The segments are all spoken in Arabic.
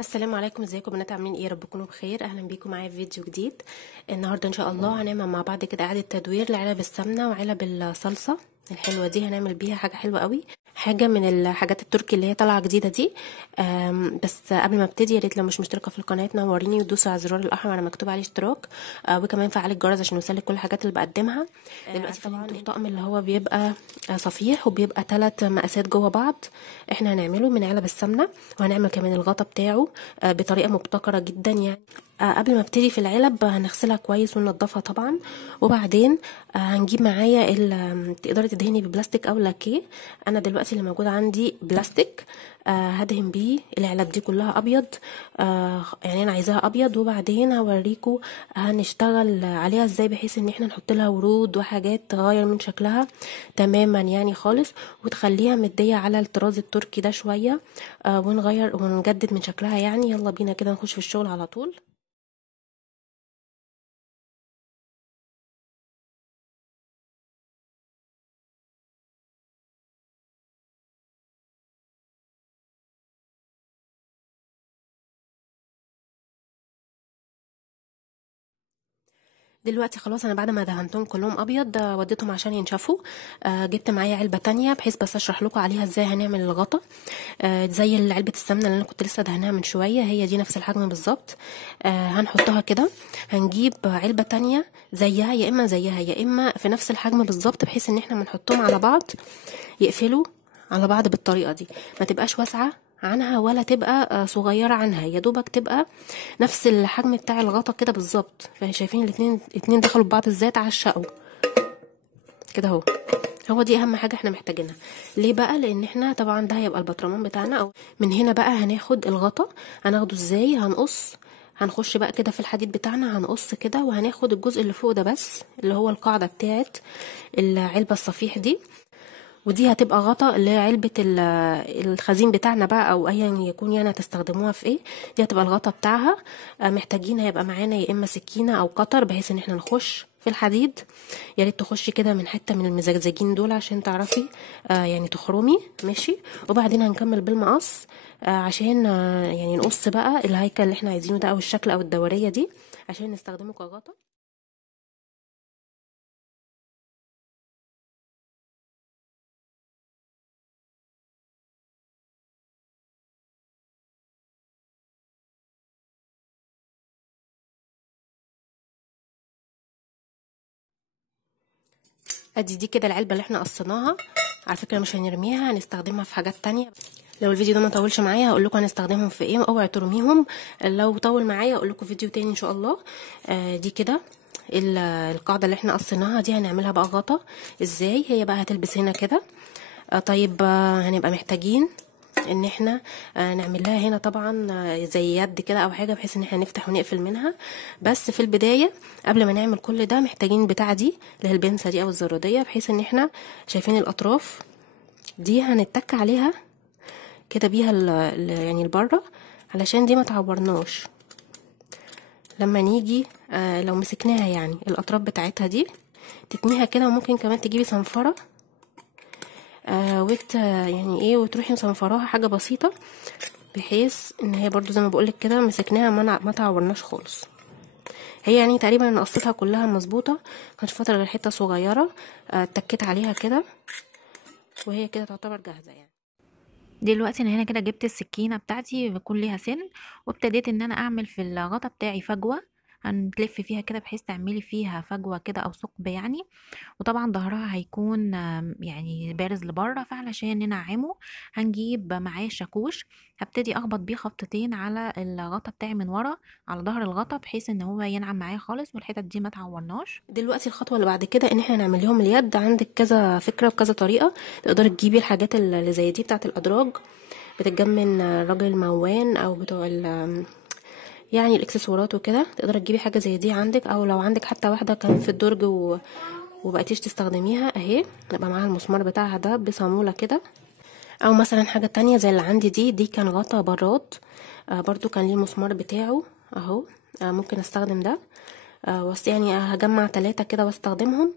السلام عليكم، ازيكم بنات؟ عاملين ايه؟ يا رب تكونوا بخير. اهلا بيكم معايا في فيديو جديد. النهارده ان شاء الله هنعمل مع بعض كده اعاده تدوير لعلب السمنه وعلب الصلصه الحلوه دي. هنعمل بيها حاجه حلوه قوي، حاجه من الحاجات التركي اللي هي طالعه جديده دي. بس قبل ما ابتدي، يا ريت لو مش مشتركه في القناه تنوريني وتدوسوا على الزرار الاحمر على مكتوب عليه اشتراك، وكمان فعلي الجرس عشان يوصلك كل الحاجات اللي بقدمها. دلوقتي طبعا الطقم اللي هو بيبقى صفيح وبيبقى 3 مقاسات جوه بعض، احنا هنعمله من علب السمنه، وهنعمل كمان الغطا بتاعه بطريقه مبتكره جدا يعني. قبل ما ابتدي في العلب هنغسلها كويس وننضفها طبعا، وبعدين هنجيب معايا تقدري تدهني ببلاستيك او لاكيه. انا دلوقتي اللي موجود عندي بلاستيك، هدهن بيه العلب دي كلها ابيض. يعني انا عايزاها ابيض، وبعدين هوريكم هنشتغل عليها ازاي بحيث ان احنا نحط لها ورود وحاجات تغير من شكلها تماما يعني خالص، وتخليها مديه على الطراز التركي ده شويه، ونغير ونجدد من شكلها يعني. يلا بينا كده نخش في الشغل على طول. دلوقتي خلاص انا بعد ما دهنتهم كلهم ابيض، وديتهم عشان ينشفوا. جبت معايا علبه تانية بحيث بس اشرح لكم عليها ازاي هنعمل الغطا. زي علبه السمنه اللي انا كنت لسه دهنها من شويه، هي دي نفس الحجم بالظبط. هنحطها كده. هنجيب علبه تانية زيها، يا اما زيها يا اما في نفس الحجم بالظبط، بحيث ان احنا بنحطهم على بعض يقفلوا على بعض بالطريقه دي، ما تبقاش واسعه عنها ولا تبقى صغيره عنها، يا دوبك تبقى نفس الحجم بتاع الغطا كده بالظبط. فشايفين الاتنين دخلوا ببعض ازاي، اتعشقوا كده اهو. هو دي اهم حاجه احنا محتاجينها. ليه بقى؟ لان احنا طبعا ده هيبقى البطرمان بتاعنا. او من هنا بقى هناخد الغطا. هناخده ازاي؟ هنقص. هنخش بقى كده في الحديد بتاعنا، هنقص كده وهناخد الجزء اللي فوق ده بس، اللي هو القاعده بتاعت العلبه الصفيح دي. ودي هتبقى غطا لعلبة الخزين بتاعنا بقى، او ايا يكون يعني هتستخدموها في ايه. دي هتبقى الغطا بتاعها. محتاجين هيبقى معانا يا اما سكينة او قطر بحيث ان احنا نخش في الحديد. يا ريت تخشي كده من حتة من المزجزجين دول عشان تعرفي يعني تخرمي ماشي. وبعدين هنكمل بالمقص عشان يعني نقص بقى الهيكل اللي احنا عايزينه ده، او الشكل او الدورية دي عشان نستخدمه كغطا. ادي دي كده العلبه اللي احنا قصيناها. على فكره مش هنرميها، هنستخدمها في حاجات تانية. لو الفيديو ده ما طولش معايا هقول لكم هنستخدمهم في ايه، اوعوا ترميهم. لو طول معايا اقول لكم فيديو تاني ان شاء الله. دي كده القاعده اللي احنا قصيناها دي هنعملها بقى غطا. ازاي؟ هي بقى هتلبس هنا كده. طيب هنبقى محتاجين ان احنا نعمل لها هنا طبعا زي يد كده او حاجه بحيث ان احنا نفتح ونقفل منها. بس في البدايه قبل ما نعمل كل ده محتاجين بتاع دي اللي هي البنسه دي او الزراديه، بحيث ان احنا شايفين الاطراف دي هنتك عليها كده بيها يعني لبره، علشان دي ما تعورناش لما نيجي لو مسكناها يعني الاطراف بتاعتها دي تتنيها كده. وممكن كمان تجيبي صنفره يعني ايه وتروحي مصنفراها حاجه بسيطه، بحيث ان هي برضو زي ما بقولك كده مسكناها ما تعورناش خالص. هي يعني تقريبا انا قصيتها كلها مظبوطه، كانش فاضل غير حته صغيره اتكيت عليها كده، وهي كده تعتبر جاهزه يعني. دلوقتي انا هنا كده جبت السكينه بتاعتي بيكون ليها سن، وابتديت ان انا اعمل في الغطا بتاعي فجوه. هنتلف فيها كده بحيث تعملي فيها فجوه كده او ثقب يعني. وطبعا ظهرها هيكون يعني بارز لبره، فعلشان ننعمه هنجيب معاه شاكوش. هبتدي اخبط بيه خبطتين على الغطا بتاعي من ورا على ظهر الغطا، بحيث ان هو ينعم معايا خالص والحتت دي ما تعورناش. دلوقتي الخطوه اللي بعد كده ان احنا نعمل لهم اليد. عندك كذا فكره وكذا طريقه تقدري تجيبي الحاجات اللي زي دي بتاعه الادراج، بتتجمع من راجل موان او بتوع يعني الاكسسوارات وكده. تقدري تجيبي حاجه زي دي عندك، او لو عندك حتى واحده كان في الدرج وبقيتيش تستخدميها اهي، يبقى معاها المسمار بتاعها ده بصاموله كده. او مثلا حاجه تانية زي اللي عندي دي كان غطا براد، برضو كان ليه المسمار بتاعه اهو. ممكن استخدم ده. بس يعني هجمع 3 كده واستخدمهم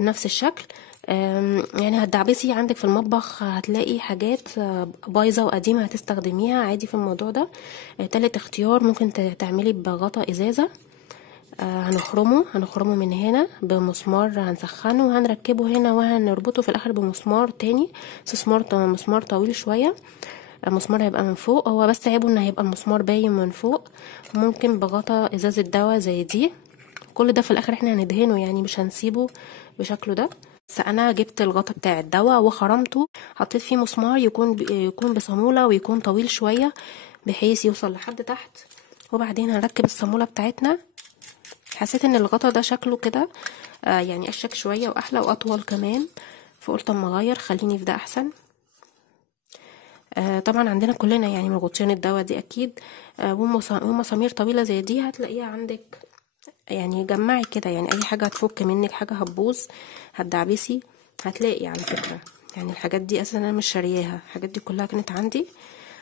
نفس الشكل. يعني هتدعبسي عندك في المطبخ هتلاقي حاجات بايظه وقديمه هتستخدميها عادي في الموضوع ده. تالت اختيار ممكن تعملي بغطا ازازه. هنخرمه من هنا بمسمار، هنسخنه وهنركبه هنا وهنربطه في الاخر بمسمار تاني، بس مسمار طويل شويه. مسمار هيبقى من فوق، هو بس عيبه ان هيبقى المسمار باين من فوق. ممكن بغطا ازازه دواء زي دي. كل ده في الاخر احنا هندهنه، يعني مش هنسيبه بشكله ده. بس انا جبت الغطا بتاع الدواء وخرمته، حطيت فيه مسمار يكون بصاموله ويكون طويل شويه بحيث يوصل لحد تحت. وبعدين هنركب الصاموله بتاعتنا. حسيت ان الغطا ده شكله كده يعني اشيك شويه واحلى واطول كمان، فقلت اما اغير خليني في ده احسن. طبعا عندنا كلنا يعني من غطيان الدواء دي اكيد، ومسامير طويله زي دي هتلاقيها عندك. يعني جمعي كده، يعني اي حاجه هتفك منك، حاجه هتبوظ هتدعبسي هتلاقي على فكره. يعني الحاجات دي اساسا انا مش شارياها، الحاجات دي كلها كانت عندي.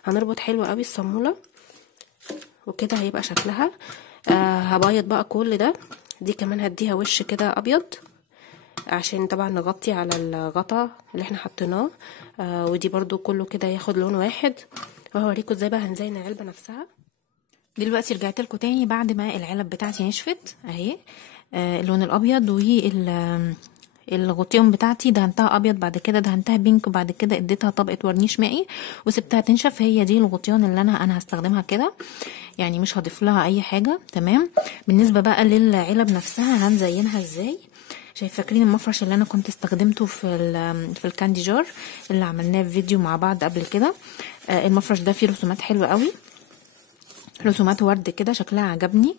هنربط حلو قوي الصاموله وكده هيبقى شكلها. هبيض بقى كل ده. دي كمان هديها وش كده ابيض عشان طبعا نغطي على الغطا اللي احنا حطيناه. ودي برضو كله كده ياخد لون واحد، وهوريكم ازاي بقى هنزين العلبه نفسها. دلوقتي رجعت لكم تاني بعد ما العلب بتاعتي نشفت اهي. اللون الابيض الغطيان بتاعتي دهنتها ابيض، بعد كده دهنتها بينك، وبعد كده اديتها طبقه ورنيش مائي وسبتها تنشف. هي دي الغطيان اللي انا هستخدمها كده، يعني مش هضيف لها اي حاجه. تمام. بالنسبه بقى للعلب نفسها هنزينها ازاي. فاكرين المفرش اللي انا كنت استخدمته في الكاندي جار اللي عملناه في فيديو مع بعض قبل كده؟ المفرش ده فيه رسومات حلوه قوي، رسومات ورد كده شكلها عجبني.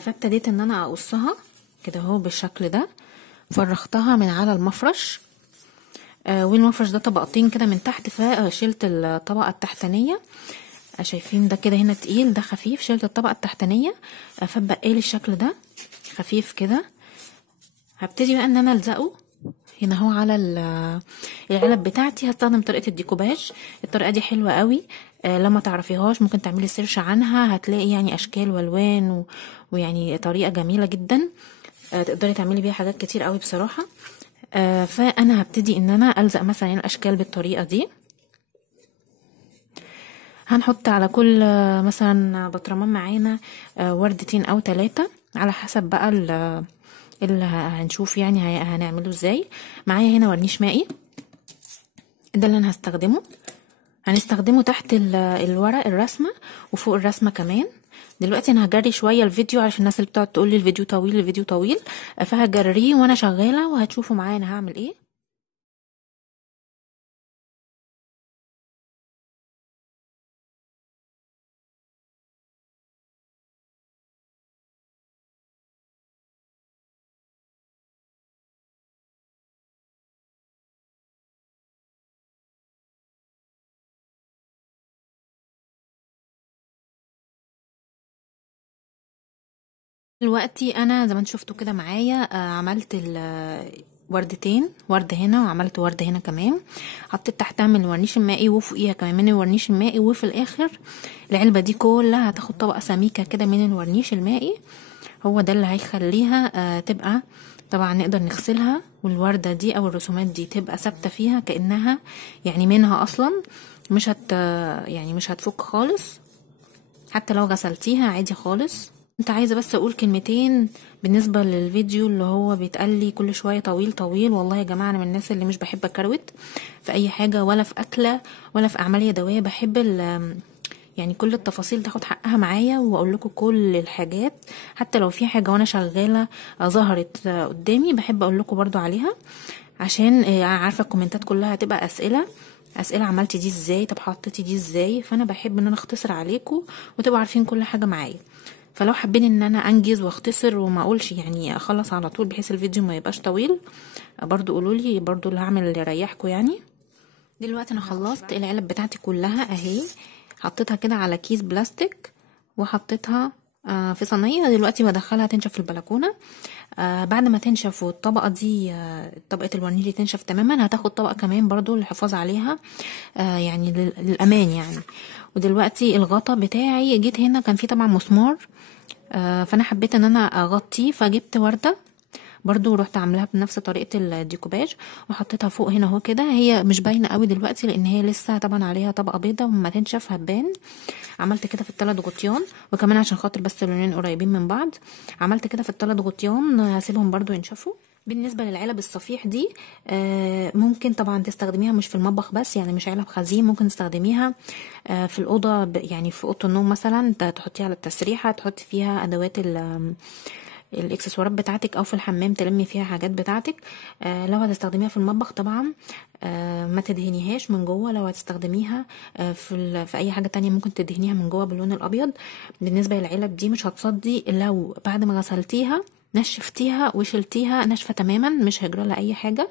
فابتديت ان انا اقصها كده اهو بالشكل ده. فرختها من على المفرش، والمفرش ده طبقتين كده من تحت، فشلت الطبقه التحتانيه. شايفين ده كده هنا تقيل ده خفيف، شلت الطبقه التحتانيه فبقى لي الشكل ده خفيف كده. هبتدي بقى ان انا الزقه هنا اهو على العلب بتاعتي. هستخدم طريقه الديكوباج، الطريقه دي حلوه قوي. لما تعرفيهاش ممكن تعملي سيرش عنها، هتلاقي يعني اشكال والوان ويعني طريقه جميله جدا. تقدري تعملي بيها حاجات كتير قوي بصراحه. فانا هبتدي ان انا الزق مثلا الاشكال بالطريقه دي. هنحط على كل مثلا بطرمان معانا وردتين او 3 على حسب بقى اللي هنشوف يعني هنعمله ازاي. معايا هنا ورنيش مائي، ده اللي انا هنستخدمه تحت الورق الرسمه وفوق الرسمه كمان. دلوقتي انا هجري شويه الفيديو عشان الناس اللي بتقعد تقول لي الفيديو طويل، فهجريه وانا شغاله وهتشوفوا معايا انا هعمل ايه. دلوقتي انا زي ما انتم شفتوا كده معايا عملت وردتين، ورد هنا وعملت ورد هنا كمان. حطيت تحتها من الورنيش المائي وفوقيها كمان من الورنيش المائي، وفي الاخر العلبه دي كلها هتاخد طبقه سميكه كده من الورنيش المائي. هو ده اللي هيخليها تبقى طبعا نقدر نغسلها، والورده دي او الرسومات دي تبقى ثابته فيها كانها يعني منها اصلا، مش يعني مش هتفك خالص حتى لو غسلتيها عادي خالص. كنت عايزه بس اقول كلمتين بالنسبه للفيديو اللي هو بيتقالي كل شويه طويل. والله يا جماعه انا من الناس اللي مش بحب اكروت في اي حاجه، ولا في اكله ولا في اعمال يدويه. بحب يعني كل التفاصيل تاخد حقها معايا، واقول لكم كل الحاجات حتى لو في حاجه وانا شغاله ظهرت قدامي بحب اقول لكم برضو عليها، عشان عارفه الكومنتات كلها هتبقى اسئله عملتي دي ازاي، طب حطيتي دي ازاي. فانا بحب ان انا اختصر عليكم وتبقوا عارفين كل حاجه معايا. فلو حابين ان انا انجز واختصر وما اقولش يعني اخلص على طول بحيث الفيديو ما يبقاش طويل، برضو قولولي، برضو اللي هعمل اللي يريحكم يعني. دلوقتي انا خلصت العلب بتاعتي كلها اهي، حطيتها كده على كيس بلاستيك وحطيتها في صينيه. دلوقتي بدخلها تنشف في البلكونه. بعد ما تنشف والطبقه دي طبقه الورنيش دي تنشف تماما، هتاخد طبقه كمان برضو للحفاظ عليها يعني للامان يعني. ودلوقتي الغطا بتاعي جيت هنا كان فيه طبعا مسمار، فانا حبيت ان انا اغطيه، فجبت ورده برضو رحت عاملاها بنفس طريقه الديكوباج وحطيتها فوق هنا اهو كده. هي مش باينه قوي دلوقتي لان هي لسه طبعا عليها طبقه بيضه، وما تنشف هتبان. عملت كده في الثلاث غطيان، وكمان عشان خاطر بس اللونين قريبين من بعض عملت كده في الثلاث غطيان، هسيبهم برضو ينشفوا. بالنسبه للعلب الصفيح دي ممكن طبعا تستخدميها مش في المطبخ بس، يعني مش علب خزين، ممكن تستخدميها في الاوضه، يعني في اوضه النوم مثلا تحطيها على التسريحه، تحطي فيها ادوات الاكسسوارات بتاعتك، او في الحمام تلمي فيها حاجات بتاعتك. لو هتستخدميها في المطبخ طبعا ما تدهنيهاش من جوه. لو هتستخدميها في اي حاجه تانية ممكن تدهنيها من جوه باللون الابيض. بالنسبه للعلب دي مش هتصدي لو بعد ما غسلتيها نشفتيها وشلتيها ناشفه تماما، مش هيجرى لها اي حاجه.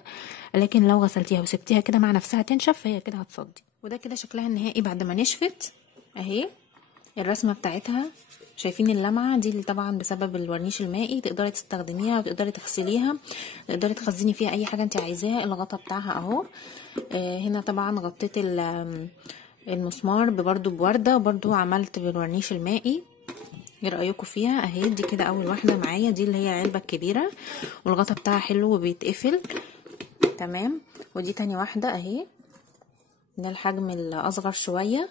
لكن لو غسلتيها وسبتيها كده مع نفسها تنشف فهي كده هتصدي. وده كده شكلها النهائي بعد ما نشفت اهي. الرسمه بتاعتها شايفين اللمعه دي اللي طبعا بسبب الورنيش المائي. تقدري تستخدميها وتقدري تغسليها، تقدري تخزني فيها اي حاجه انت عايزاها. الغطا بتاعها اهو. هنا طبعا غطيت المسمار برضو بورده، وبرضو عملت بالورنيش المائي. ايه رايكم فيها؟ اهي دي كده اول واحده معايا، دي اللي هي العلبه الكبيره والغطا بتاعها حلو وبيتقفل تمام. ودي تاني واحده اهي، ده الحجم الاصغر شويه،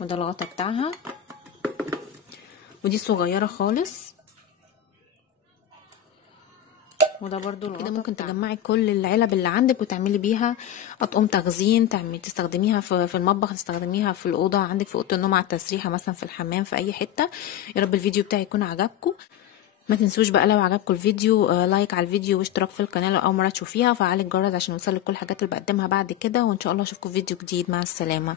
وده الغطا بتاعها. ودي صغيره خالص، وده برضو كده. ممكن تجمعي كل العلب اللي عندك وتعملي بيها اطقم تخزين، تستخدميها في المطبخ، تستخدميها في الاوضه عندك، في اوضه النوم على التسريحه مثلا، في الحمام، في اي حته. يا رب الفيديو بتاعي يكون عجبكم. ما تنسوش بقى لو عجبكم الفيديو لايك على الفيديو واشتراك في القناه لو اول مره تشوفيها، وفعلي الجرس عشان يوصلك كل الحاجات اللي بقدمها بعد كده. وان شاء الله اشوفكم في فيديو جديد. مع السلامه.